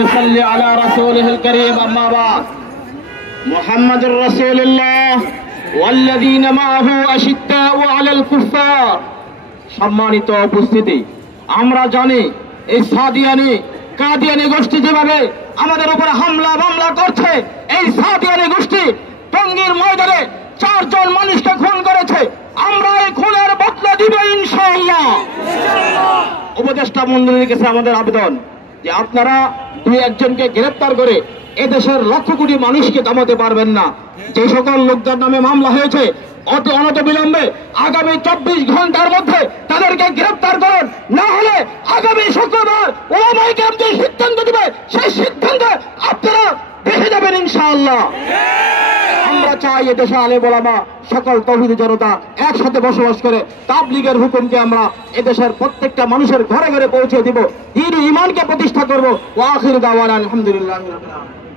نصل على رسوله الكريم أما بعد محمد رسول الله والذين معه أشداء على الكفار সম্মানিত উপস্থিতি আমরা জানি এই কাদিয়ানি গোষ্ঠী যেভাবে আমাদের উপরে হামলা মামলা করছে এই সাদিয়ানি গোষ্ঠী টঙ্গীর ময়দানে 4 জন মানুষকে খুন করেছে আমরা এই খুনের বদলা দিব ইনশাআল্লাহ উপদেষ্টা মণ্ডলীর কাছে আমাদের আবেদন যে আপনারা 2-1 জনকে গ্রেফতার করে এদেশের লক্ষ কোটি মানুষকে দমাতে পারবেন না যে সকল লোকদের নামে মামলা হয়েছে অনন্ত বিলম্বে আগামী 24 ঘন্টার মধ্যে তাদেরকে গ্রেফতার করুন না হলে আগামী শুক্রবার ওলামায়ে কেরাম যে সিদ্ধান্ত দেবে সেই সিদ্ধান্তে আপনারা দেখে যাবেন ইনশাআল্লাহ আমরা চাই এদেশে আলেম ওলামা সকল তৌহিদি জনতা একসাথে বসবাস করে তাবলীগের হুকুমকে আমরা এদেশের প্রত্যেকটা মানুষের ঘরে ঘরে পৌঁছে দিব দ্বীন ঈমানকে প্রতিষ্ঠা করব ওয়া আখিরু দাওয়ানা আলহামদুলিল্লাহি রাব্বিল আলামিন।